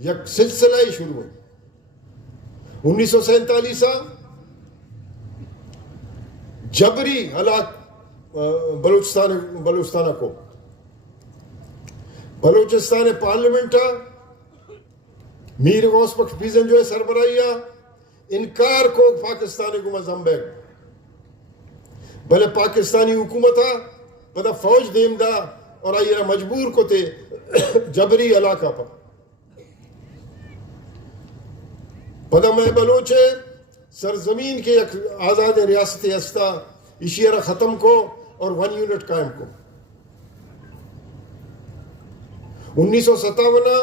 یک سلسلہ ہی شروع ہے 1947 جبری ہلاک بلوچستان کو بلوچستان پارلیمنٹ میر غوث بخش بیزن جو ہے سربراہی انکار کو پاکستانی کو مزمبیک بھلے پاکستانی حکومت پتہ فوج دیم دا اور آئیے مجبور کو تے جبری علاقہ پر پتہ میں بلوچے سرزمین کے آزاد ریاست ہستا اشیرہ ختم کو اور 1 یونٹ قائم کو 1957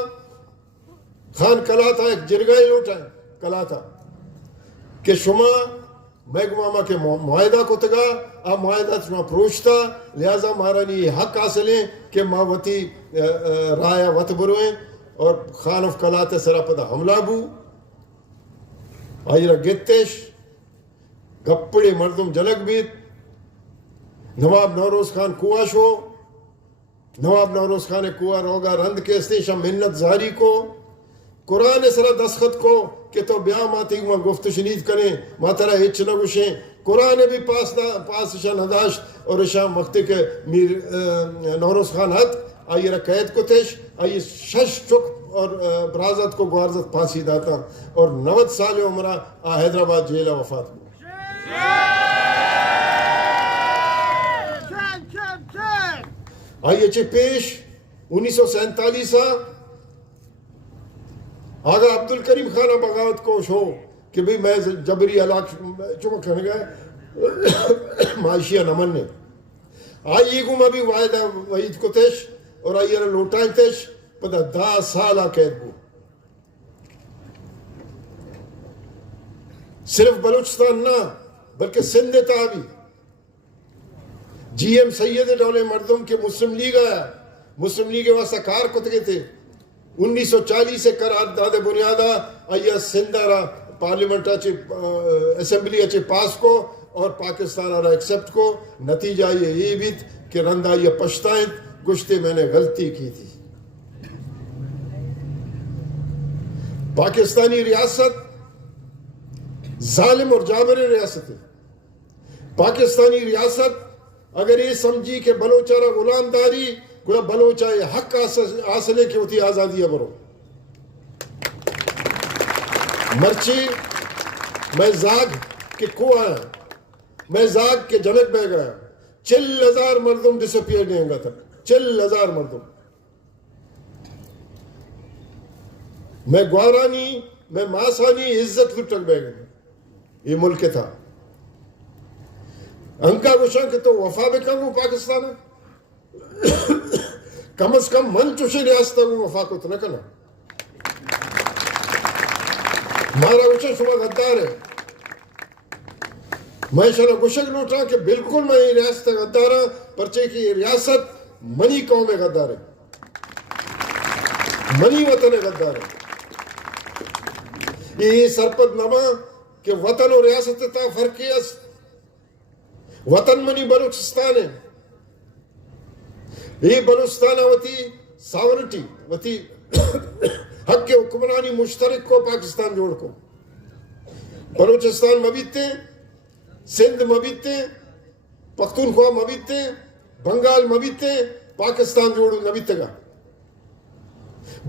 خان کلا تھا ایک جرگائی لوٹا ہے کلا تھا کہ شما محکمہ کے معاہدہ کو تگا آپ معاہدہ شما پروشتا لہذا مہارانی حق حاصل ہیں کہ ماں وطی رایا وط بروئیں اور خان اف کلا تے سرا پدا حملہ بو آئیرہ گتش گپڑے مردم جلک بیت نواب نوروز خان کوہ شو نواب نوروز خان کوہ روگا رند کے استیشہ منت زہری کو قرآن سرا دستخط کو کہ تو بیا ماتی گو گفت شنید کریں ماترہ ہچ نگوشیں قرآن بھی پاس شاہ نداشت اور شاہ وقتی کے میر نوروز خان حد آئی رقید کو تیش آئی شش چک اور برازت کو گوارزت پھانسی داتا اور 90 سال عمرہ حیدرآباد جیلہ وفات کو آئیے چھے پیش 1947 آگا عبدالکریم خانہ بغاوت کوش ہو کہ بھی میں جبری علاق چمک کرنے گئے معاشیہ نمن نے آئیے کو میں بھی وعدہ وعید کو تیش اور آئیے لوٹائیں تیش پتہ 10 سالہ قید بو صرف بلوچستان نہ بلکہ سندھ تا بھی جی ایم سید ڈولے مردم کے مسلم لیگ آیا مسلم لیگ واسطہ کار کو تکے تھے 1940 سے قرار داد بنیادہ آیا سندھ آرہ پارلیمنٹ اسمبلی اچھے پاس کو اور پاکستان آرہ ایکسپٹ کو نتیجہ یہ بھی کہ رندہ یہ پشتائیں گشتے میں نے غلطی کی تھی پاکستانی ریاست ظالم اور جابر ریاست ہے پاکستانی ریاست اگر یہ سمجھی کہ بلوچارہ غلام داری گویا بلوچہ یہ حق حاصلے کی ہوتی آزادی ہے برو مرچی میں زاگ کے کو آیا میں زاگ کے جنک بہ گیا 40,000 مردم ڈسپیئر دیں گا تک 40,000 مردم میں گوارانی میں ماسانی عزت لٹک بہ گیا یہ ملک تھا انکا گوشاں کہ تو وفا بکن وہ پاکستان ہے کم از کم من چوشی ریاستہ وہ وفا کو تو نہ کنا مارا گوشاں شما غدار ہے میں شرح گوشک لوٹا کہ بالکل میں یہ ریاستہ غدار ہوں پرچے کی یہ ریاست منی قوم غدار ہے منی وطن غدار ہے یہ سرپد نما کہ وطن و ریاست تا فرقی ہے وطن منی بلوچستان ہے یہ بلوچستان ہوتی ساورنٹی ہوتی حق کے حکمرانی مشترک کو پاکستان جوڑ کو بلوچستان مبیتے سندھ مبیتے پختونخوا مبیتے بنگال مبیتے پاکستان جوڑو نبیتے گا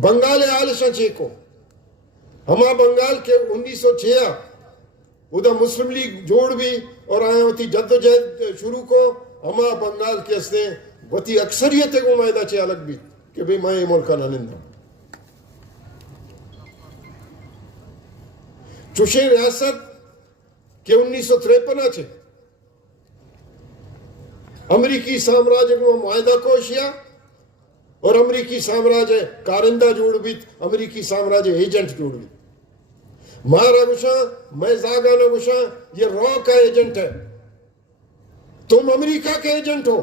بنگال آلشان چھے کو ہما بنگال کے 1906 ادھا مسلم لیگ جوڑ بھی اور آئے ہوتی جد و جہد شروع کو ہما بنگال کے اسنے وطی اکثریت کو معاہدہ چھے الگ بھی کہ بھی میں ملکہ نہ نندہ چوشے ریاست کے 1953 چھے امریکی سامراج کو معاہدہ کوشیا اور امریکی سامراج کارندہ جوڑ بھی امریکی سامراج ایجنٹ جوڑ بھی مارا گوشاں میں زاگانا گوشاں یہ رو کا ایجنٹ ہے تم امریکہ کے ایجنٹ ہو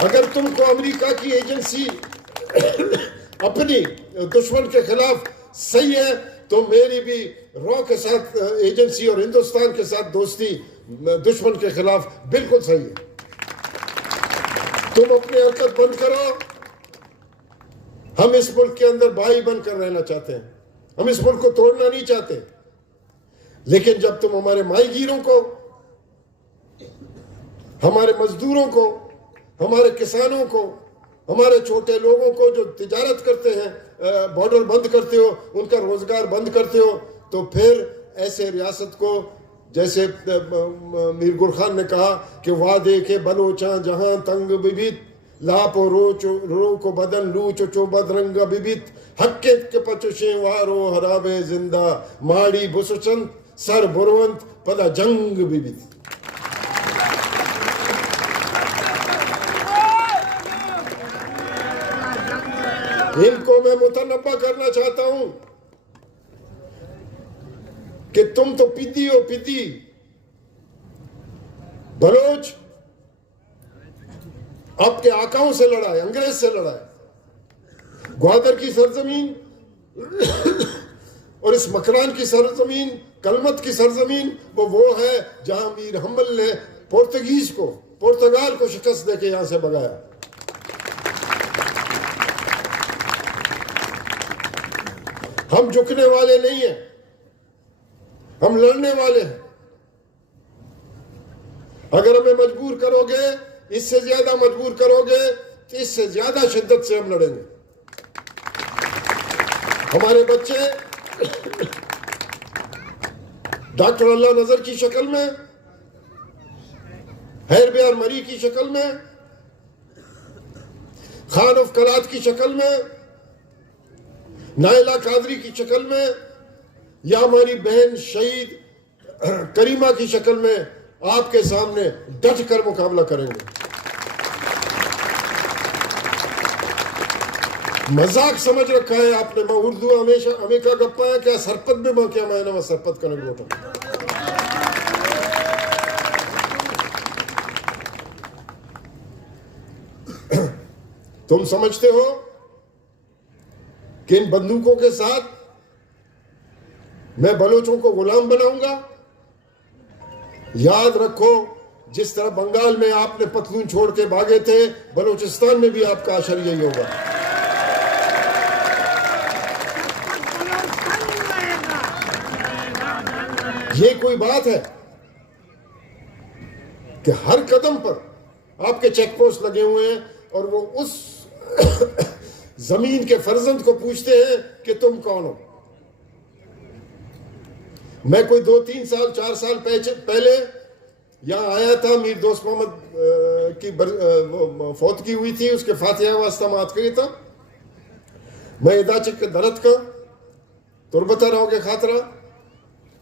اگر تم کو امریکہ کی ایجنسی اپنی دشمن کے خلاف صحیح ہے تو میری بھی رو کے ساتھ ایجنسی اور ہندوستان کے ساتھ دوستی دشمن کے خلاف بالکل صحیح ہے تم اپنے حرکت بند کرو ہم اس ملک کے اندر بھائی بن کر رہنا چاہتے ہیں, ہم اس ملک کو توڑنا نہیں چاہتے. لیکن جب تم ہمارے ماہی گیروں کو, ہمارے مزدوروں کو, ہمارے کسانوں کو, ہمارے چھوٹے لوگوں کو جو تجارت کرتے ہیں, بارڈر بند کرتے ہو, ان کا روزگار بند کرتے ہو, تو پھر ایسے ریاست کو جیسے میر گل خان نے کہا کہ وا دیکھے بلوچاں جہاں تنگ ببیت لاپ و رو کو بدن لوچ چو بدرنگ ببیت حقیت کے پچوشیں وارو حراب زندہ ماڑی بسچند سر بروند پدا جنگ ببیت. ان کو میں متنبہ کرنا چاہتا ہوں کہ تم تو پدی ہو پدی. بلوچ آپ کے آقاؤں سے لڑا ہے, انگریز سے لڑا ہے. گوادر کی سرزمین اور اس مکران کی سرزمین, کلمت کی سرزمین, وہ ہے جہاں میر حمل نے پرتگال کو شکست دے کے یہاں سے بھگایا. ہم جھکنے والے نہیں ہیں, ہم لڑنے والے ہیں. اگر ہمیں مجبور کرو گے, اس سے زیادہ مجبور کرو گے, تو اس سے زیادہ شدت سے ہم لڑیں گے. ہمارے بچے ڈاکٹر اللہ نظر کی شکل میں, ہیر بیار مری کی شکل میں, خان آف کلات کی شکل میں, نائلہ قادری کی شکل میں, یا ہماری بہن شہید کریمہ کی شکل میں آپ کے سامنے ڈٹ کر مقابلہ کریں گے. مذاق سمجھ رکھا ہے آپ نے. میں اردو ہمیشہ ہمیں کا گپا ہے کیا سرپت میں ماں کیا میں نے سرپت کرنے کو ہوتا. تم سمجھتے ہو کہ ان بندوقوں کے ساتھ میں بلوچوں کو غلام بناؤں گا؟ یاد رکھو, جس طرح بنگال میں آپ نے پتلون چھوڑ کے بھاگے تھے, بلوچستان میں بھی آپ کا اشر یہی ہوگا. یہ کوئی بات ہے کہ ہر قدم پر آپ کے چیک پوسٹ لگے ہوئے ہیں, اور وہ اس زمین کے فرزند کو پوچھتے ہیں کہ تم کون ہو. میں کوئی 2-3 سال 4 سال پہلے یہاں آیا تھا. میر دوست محمد کی فوتگی ہوئی تھی, اس کے فاتحہ واسطہ مات کری تھا. میں ادا چک درد کا تربتا رہو گے خاطرہ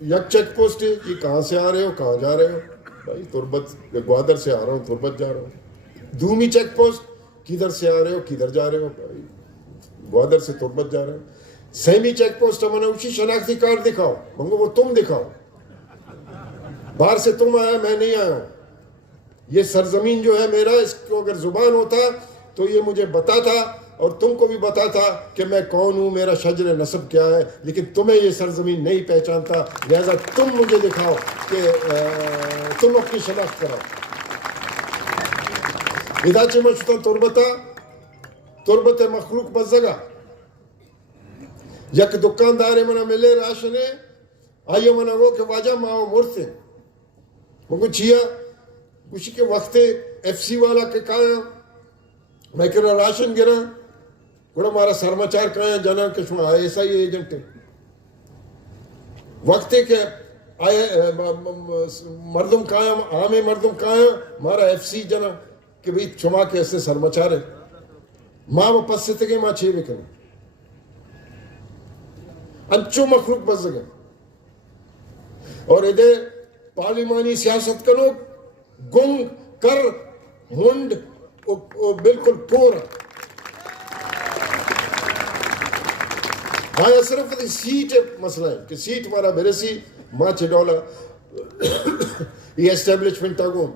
یک چیک پوسٹ ہے. یہ کہاں سے آ رہے ہو, کہاں جا رہے ہو؟ بھائی تربت, گوادر سے آ رہا ہوں, تربت جا رہا ہوں. دومی چیک پوسٹ, کدھر سے آ رہے ہو, کدھر جا رہے ہو؟ بھائی گوادر سے تربت جا رہے ہو. سیمی چیک پوسٹ ہم نے اسی شناختی کارڈ دکھاؤ, منگو وہ تم دکھاؤ. باہر سے تم آیا, میں نہیں آیا ہوں. یہ سرزمین جو ہے میرا, اس کو اگر زبان ہوتا تو یہ مجھے بتاتا اور تم کو بھی بتاتا کہ میں کون ہوں, میرا شجر نسب کیا ہے. لیکن تمہیں یہ سرزمین نہیں پہچانتا, لہذا تم مجھے دکھاؤ کہ تم اپنی شناخت کراؤ. ادا چمشتا تربت مخلوق بزگا. یک دکاندار منا ملے راشنے آئیو منا وہ کہ واجہ ماں مرتے مگو چیا کچھ کے وقت ایف سی والا کے کہاں میں کہہ رہا راشن گرا گوڑا مارا سرماچار کہاں جانا کہ شما آئے ایسا ہی ایجنٹ ہے. وقت کے آئے مردم کہاں, عامی مردم کہاں, مارا ایف سی جانا کہ بھئی شما کے ایسے سرماچار ہے. ماں وہ پس سے تکے ماں چھے بکنے انچو مخلوق بس گئے. اور ادھے پارلیمانی سیاست کا لوگ گنگ کر ہنڈ بالکل پورا ہاں صرف سیٹ مسئلہ ہے کہ سیٹ مارا برسی ماں چھے ڈولا یہ اسٹیبلشمنٹ آگو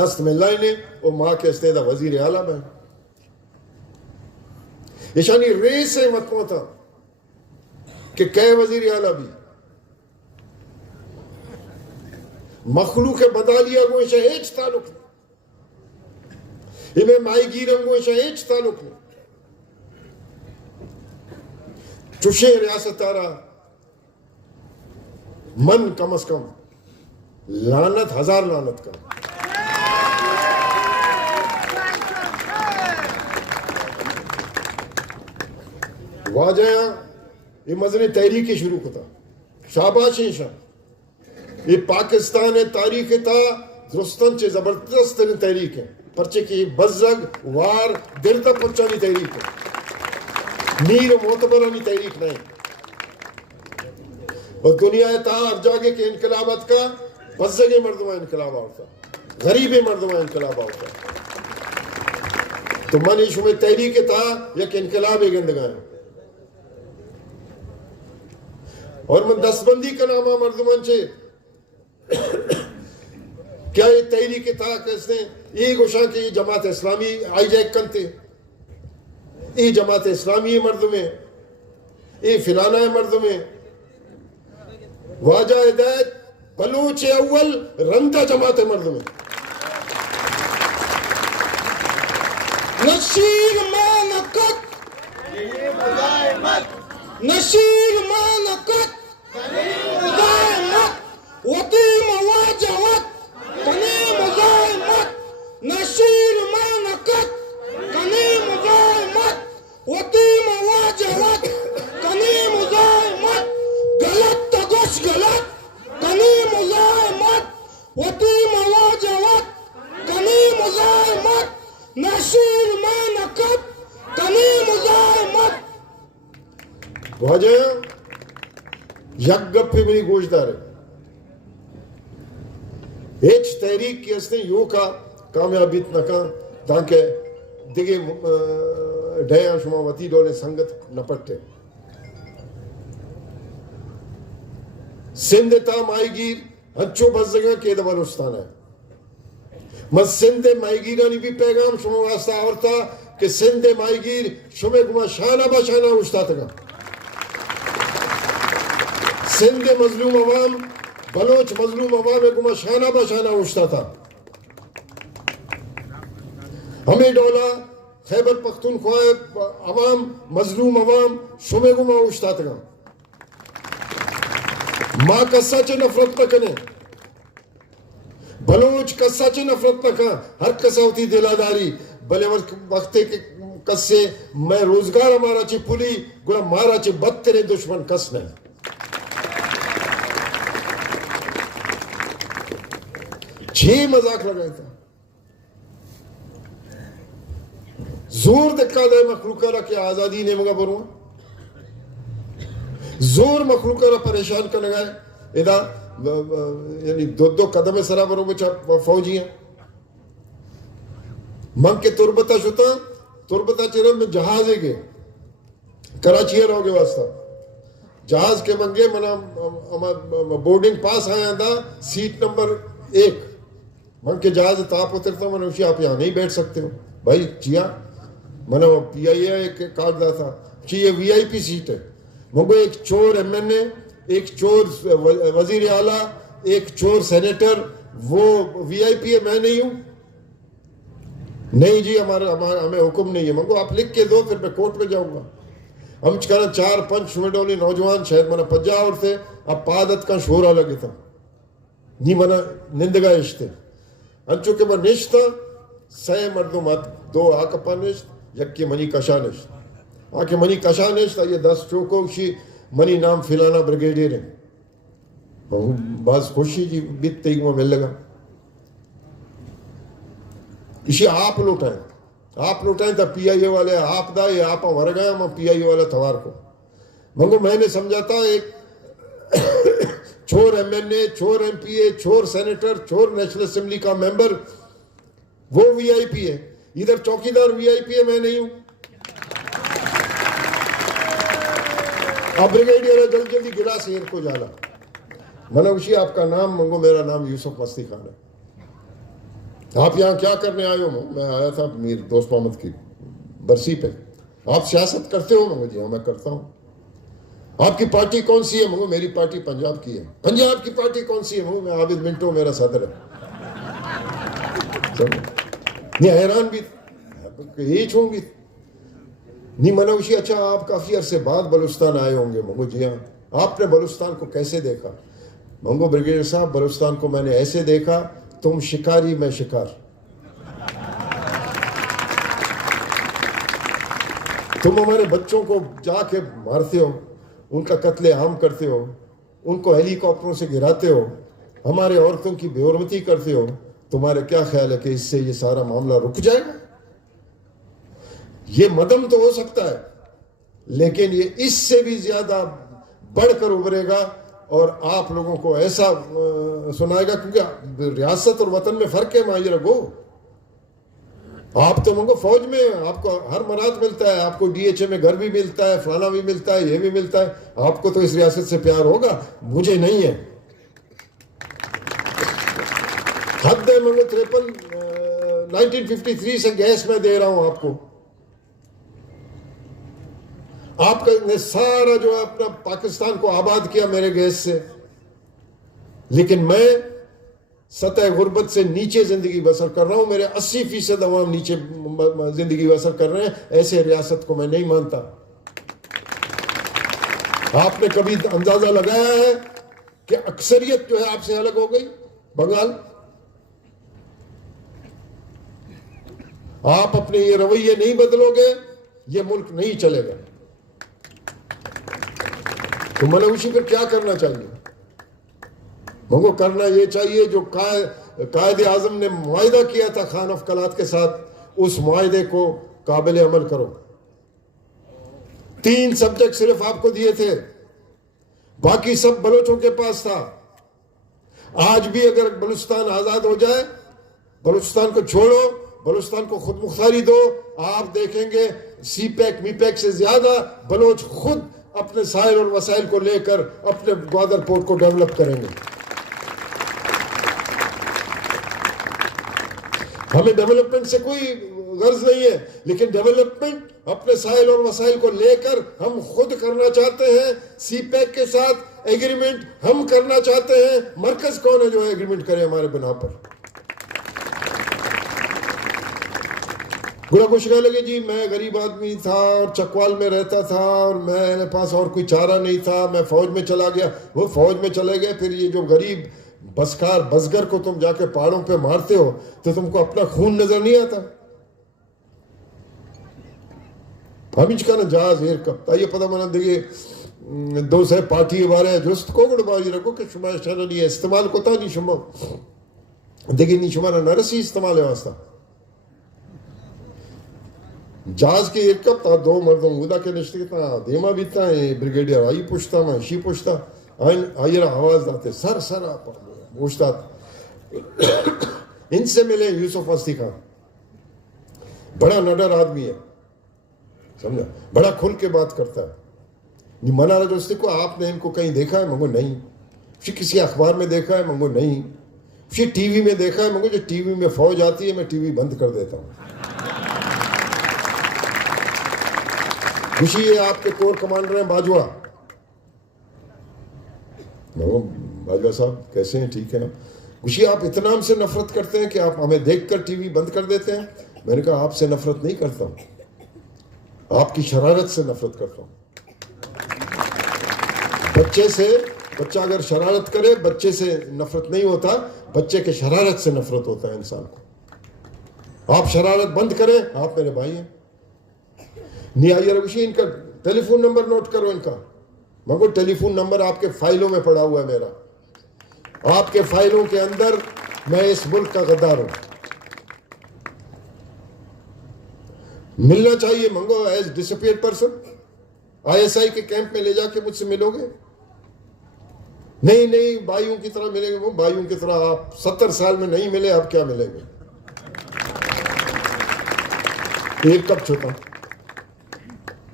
دست میں لائنے اور ماں کے استیدہ وزیر اعلیٰ میں یشانی ریس ہے مطمئن تھا کہ کئے وزیر اعلیٰ بھی مخلوق بدالیا گو ایشا ایچ تعلق نہیں, ہمیں مائی گیرنگ گو ایشا ایچ تعلق نہیں. چشے ریاست آرا من کم از کم لعنت 1000 لعنت کا واجہ یہ مزن تحریک شروع ہوتا شاباش شاہ یہ پاکستان تاریخ تا درستن چے زبردست تحریک ہے پرچے کی بزگ وار دل تک پہنچانی تحریک ہے میر معتبرانی تحریک نہیں اور دنیا تا ہر جاگے کے انقلابات کا بزگ مردمہ انقلاب ہوتا غریب مردمہ انقلاب ہوتا تو من ایشو میں تحریک تا یک انقلاب گندگاں اور من دستبندی کا نامہ مردمان چھے کیا یہ تحریک تھا کہ اس نے یہ گوشا کہ یہ جماعت اسلامی آئی جائے کنتے یہ جماعت اسلامی مردمیں یہ فلانا مردمیں واجہ ہدایت بلوچ اول رندہ جماعت مردمیں نشیر مانکت نشیر مانکت مزاحمت وطیم واجہت کنی مزاحمت نشیر مانکت کنی مزاحمت وطیم واجہت کنی مزاحمت غلط تگوش غلط کنی مزاحمت وطیم واجہت کنی مزاحمت نشیر مانکت کنی مزاحمت واجہ یک گپ پہ میری گوشدار ہے ایچ تحریک کی اس نے یوں کا کامیابیت نہ کا تاکہ دیگے ڈھیاں شما وطی ڈولے سنگت نپٹے سندھ تا مائی گیر ہنچو بزگاں کے دبالستان ہے مز سندھ مائی گیرانی بھی پیغام شما واسطہ آورتا کہ سندھ مائی گیر شما گما شانہ بشانہ اشتا تگا سندھ مظلوم عوام بلوچ مظلوم عوام گما شانہ بشانہ اشتا تھا ہمیں ڈولا خیبر پختونخوا عوام مظلوم عوام شما گما اشتا تگا ماں کسا چے نفرت پکنے بلوچ کسا چے نفرت پکا ہر کسا ہوتی دلاداری بلے وقتے کے کس سے میں روزگار ہمارا چے پولی گوڑا مارا چے بدترین دشمن کس نہیں چھ مذاق لگائے تھا زور دکھا دے مخلوقہ رہا کہ آزادی نے مگا بروا زور مخلوقہ رہا پریشان کر لگائے ادا یعنی دو قدم سرا برو بچا فوجی ہیں منگ کے تربتا شتا تربتا چرم میں جہازے گے کراچی رہو گے واسطہ جہاز کے منگے منا بورڈنگ پاس آیا تھا سیٹ نمبر 1 من کے جہاز تاپ اترتا میں نے اسی آپ یہاں نہیں بیٹھ سکتے ہو بھائی چیا میں نے پی آئی اے ایک کارڈ دا تھا چی یہ وی آئی پی سیٹ ہے مگو ایک چور ایم این اے ایک چور وزیر اعلیٰ ایک چور سینیٹر وہ وی آئی پی ہے میں نہیں ہوں نہیں جی ہمیں حکم نہیں ہے مگو آپ لکھ کے دو پھر میں کورٹ میں جاؤں گا ہم چکانا 4-5 شمیڈولی نوجوان شاید منا پجا اور تھے اب پادت کا شورا لگے تھا نہیں منا نندگا اشتے انچو کہ میں نشتا سہ مردوں مات 2 آکپا نشت یک کی منی کشا نشت آکے منی کشا نشت یہ 10 چوکوشی منی نام فلانا برگیڈیر ہے بعض خوشی جی بیت تیگ میں مل لگا اسی آپ لوٹائیں تا پی آئی اے والے آپ دا یہ آپا ور گیا میں پی آئی اے والا توار کو منگو میں نے سمجھاتا ایک چور ایم این اے چور ایم پی اے چور سینیٹر چور نیشنل اسمبلی کا ممبر وہ وی آئی پی ہے ادھر چوکیدار وی آئی پی ہے میں نہیں ہوں اب بریگیڈیئر جلدی گلاس ایر کو جالا منوشی آپ کا نام منگو میرا نام یوسف مستی خان ہے آپ یہاں کیا کرنے آئے ہو میں آیا تھا میر دوست محمد کی برسی پہ آپ سیاست کرتے ہو منگو جی ہاں میں کرتا ہوں آپ کی پارٹی کون سی ہے منگو میری پارٹی پنجاب کی ہے پنجاب کی پارٹی کون سی ہے منگو میں عابد منٹو میرا صدر ہے یہ حیران بھی ہی چھوں گی نہیں منوشی اچھا آپ کافی عرصے بعد بلوچستان آئے ہوں گے. منگو جی ہاں. آپ نے بلوچستان کو کیسے دیکھا؟ منگو بریگیڈیئر صاحب بلوچستان کو میں نے ایسے دیکھا تم شکاری میں شکار. تم ہمارے بچوں کو جا کے مارتے ہو, ان کا قتل عام کرتے ہو, ان کو ہیلی کاپٹروں سے گراتے ہو, ہمارے عورتوں کی بے حرمتی کرتے ہو. تمہارا کیا خیال ہے کہ اس سے یہ سارا معاملہ رک جائے گا؟ یہ مدم تو ہو سکتا ہے لیکن یہ اس سے بھی زیادہ بڑھ کر ابھرے گا اور آپ لوگوں کو ایسا سنائے گا, کیونکہ ریاست اور وطن میں فرق ہے. ماجرہ گو آپ تو منگو فوج میں آپ کو ہر منات ملتا ہے, آپ کو ڈی ایچ اے میں گھر بھی ملتا ہے, فلانا بھی ملتا ہے, یہ بھی ملتا ہے. آپ کو تو اس ریاست سے پیار ہوگا, مجھے نہیں ہے. حد ہے منگو 1953 سے گیس میں دے رہا ہوں آپ کو. آپ نے سارا جو ہے اپنا پاکستان کو آباد کیا میرے گیس سے, لیکن میں سطح غربت سے نیچے زندگی بسر کر رہا ہوں. میرے 80% عوام نیچے زندگی بسر کر رہے ہیں. ایسے ریاست کو میں نہیں مانتا. آپ نے کبھی اندازہ لگایا ہے کہ اکثریت جو ہے آپ سے الگ ہو گئی؟ بنگال آپ اپنے یہ رویے نہیں بدلو گے یہ ملک نہیں چلے گا. تو منوشی پر کیا کرنا چاہیے؟ منگو کرنا یہ چاہیے جو قائد اعظم نے معاہدہ کیا تھا خان آف کلات کے ساتھ, اس معاہدے کو قابل عمل کرو. 3 سبجیکٹ صرف آپ کو دیے تھے, باقی سب بلوچوں کے پاس تھا. آج بھی اگر بلوچستان آزاد ہو جائے, بلوچستان کو چھوڑو, بلوچستان کو خود مختاری دو, آپ دیکھیں گے سی پیک می پیک سے زیادہ بلوچ خود اپنے سائل اور وسائل کو لے کر اپنے گوادر پورٹ کو ڈیولپ کریں گے. ہمیں ڈیولپمنٹ سے کوئی غرض نہیں ہے, لیکن ڈیولپمنٹ اپنے سائل اور وسائل کو لے کر ہم خود کرنا چاہتے ہیں. سی پیک کے ساتھ ایگریمنٹ ہم کرنا چاہتے ہیں. مرکز کون ہے جو ایگریمنٹ کرے ہمارے بنا پر؟ برا کچھ کہنے لگے جی میں غریب آدمی تھا اور چکوال میں رہتا تھا اور میرے پاس اور کوئی چارہ نہیں تھا, میں فوج میں چلا گیا. وہ فوج میں چلے گئے, پھر یہ جو غریب بسکار بزگر کو تم جا کے پہاڑوں پہ مارتے ہو تو تم کو اپنا خون نظر نہیں آتا؟ ہم کا نا جہاز ایر کب یہ پتہ منا دیکھیے 2 سے پارٹی بارے جست کو گڑ بازی رکھو کہ شما شرح نہیں ہے استعمال کو تا نہیں شما دیکھیں نہیں شما نرسی استعمال ہے واسطہ. جہاز کے ایک کب تا 2 مردوں گودا کے نشتے تا دیما بیتا ہے بریگیڈیئر آئی پوچھتا میں شی پوچھتا آئیر آواز داتے سر آپ پوچھتا. ان سے ملے یوسف وسطی خان, بڑا نڈر آدمی ہے, سمجھا, بڑا کھل کے بات کرتا ہے. منارا جوستی کو آپ نے ان کو کہیں دیکھا ہے؟ منگو نہیں. پھر کسی اخبار میں دیکھا ہے؟ منگو نہیں. پھر ٹی وی میں دیکھا ہے؟ منگو جو ٹی وی میں فوج آتی ہے میں ٹی وی بند کر دیتا ہوں. خوشی ہے آپ کے کور کمانڈر ہیں باجوہ. باجوہ صاحب کیسے ہیں؟ ٹھیک ہے. خوشی آپ اتنا ہم سے نفرت کرتے ہیں کہ آپ ہمیں دیکھ کر ٹی وی بند کر دیتے ہیں. میں نے کہا آپ سے نفرت نہیں کرتا ہوں, آپ کی شرارت سے نفرت کرتا ہوں. بچہ اگر شرارت کرے بچے سے نفرت نہیں ہوتا, بچے کے شرارت سے نفرت ہوتا ہے انسان کو. آپ شرارت بند کریں, آپ میرے بھائی ہیں. نہیں آئیے رگوشی ان کا ٹیلی فون نمبر نوٹ کرو ان کا. مگر ٹیلی فون نمبر آپ کے فائلوں میں پڑا ہوا ہے میرا, آپ کے فائلوں کے اندر. میں اس ملک کا غدار ہوں. ملنا چاہیے منگو ایز ڈسپیئر پرسن. ISI کے کیمپ میں لے جا کے مجھ سے ملو گے؟ نہیں بھائیوں کی طرح ملیں گے. وہ بھائیوں کی طرح آپ 70 سال میں نہیں ملے, اب کیا ملیں گے؟ ایک کب چھوٹا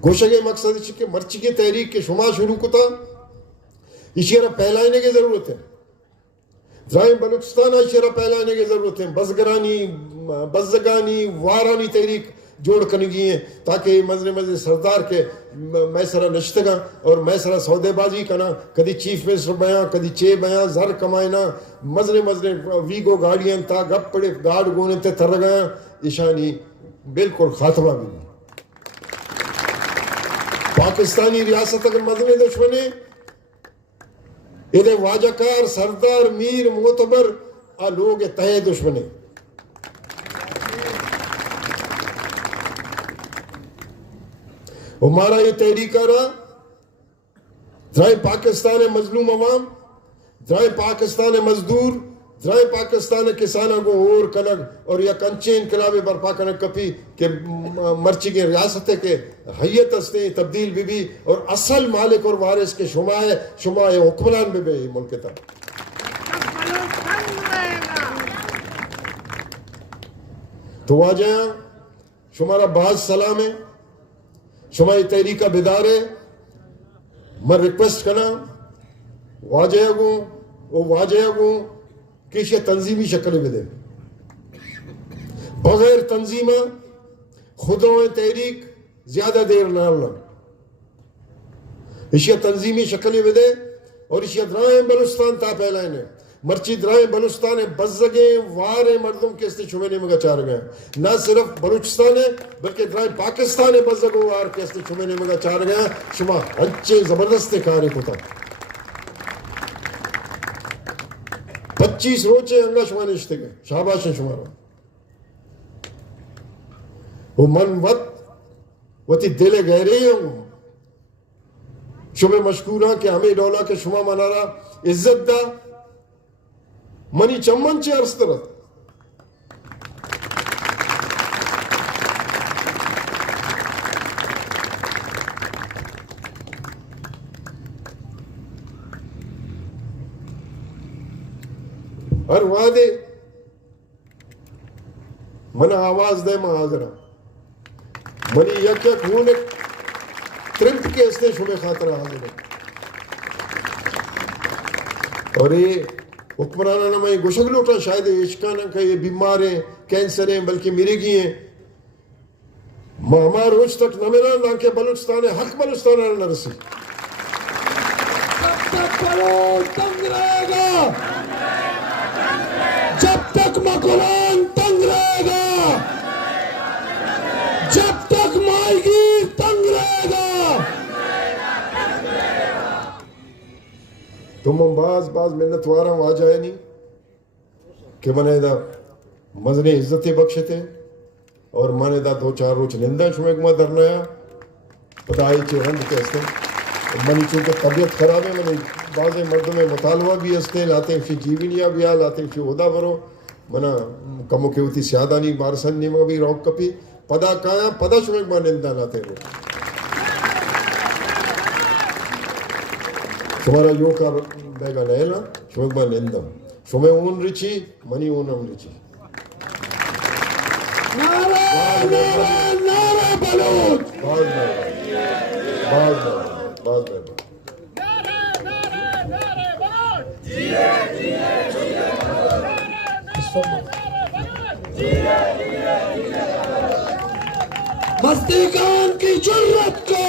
گوشگے مقصد ہے کہ مرچی کی تحریک کے شما شروع کو تھا اشیرہ پہلانے کی ضرورت ہے. ظاہر بلوچستان اشیرہ پہلانے کی ضرورت ہے. بزگانی وارانی تحریک جوڑ کرنی گئی ہیں تاکہ مزنے سردار کے میں سرا نشتگاں اور میں سرا سودے بازی کنا, کدی چیف منسٹر بیاں کدی چے بیاں زر کمائنا مزنے ویگو گاڑیاں تا گپ پڑے گاڑ گونے تے تر گیاں اشانی بالکل خاتمہ بھی. پاکستانی ریاست اگر مدن دشمنے یہ واجہ کار سردار میر معتبر آ لوگ تہ دشمنے ہمارا یہ تحریک رہا درائے پاکستان مظلوم عوام درائے پاکستان مزدور درائے پاکستان کسانوں کو اور کنگ اور یا کنچے انقلاب برپا کنگ کپی کہ مرچی کے ریاست کے حیت ہستے تبدیل بھی اور اصل مالک اور وارث کے شما حکمران بھی ملک تھا تو واجہ شمارا بعض سلام ہے شما یہ تحریکہ بیدار ہے میں ریکویسٹ کرنا واجہ کو کسی تنظیمی شکل میں دے بغیر تنظیم خودوں تحریک زیادہ دیر نہ لنا اسی تنظیمی شکل میں دے اور اسی درائیں بلوچستان تا پہلائنے مرچی درائیں بلوچستان بزگیں وارے مردوں کے استے چھوڑنے میں گچار گئے نہ صرف بلوچستان ہے بلکہ درائیں پاکستان بزگوں وار کے استے چھوڑنے میں گچار گئے شما ہنچے زبردست کاری کو تھا 25 روچے انگا شما نشتے گئے شاباش شمارا وہ من وطی دل گہرے ہوں شما مشکورہ کہ ہمیں ڈولا کہ شما منارا عزت دا منی چمن چے عرص طرح ہر وعدے منہ آواز دے میں حاضرہ منی یک ہونے ترمپ کے استے شمع خاطرہ حاضر ہے اور یہ حکمرانہ میں گوشک لوٹا شاید عشقانہ کا یہ بیمار ہیں کینسر ہیں بلکہ میرے گی ہیں ہمارا روچ تک نہ میرا نہ کہ بلوچستان ہے حق بلوچستان نہ رسی جب تک بلوچ تنگ رہے گا جب تک مکلان تنگ رہے گا جب تک مائی گیر تنگ رہے گا تم بعض محنت وارا ہوں آ جائے نہیں کہ میں دا مزنے عزت بخشے تھے اور میں دا 2-4 روچ نندہ شمع کو درنایا پتائی چھے رنگ کے استے منی چونکہ طبیعت خراب ہے منی بعض مردوں میں مطالبہ بھی استے لاتے ہیں فی جیونیا بھی لاتے ہیں فی عہدہ برو منا کمو کے ہوتی سیادانی بارسن نیمہ بھی روک کپی پدا کایا پدا شمع کو نندہ لاتے رو شمارا یو کا بیگا نیلا شمع کو نندہ شمع اون رچی منی اونم رچی نعرہ بلوچ باز مزدیکان کی جرت کو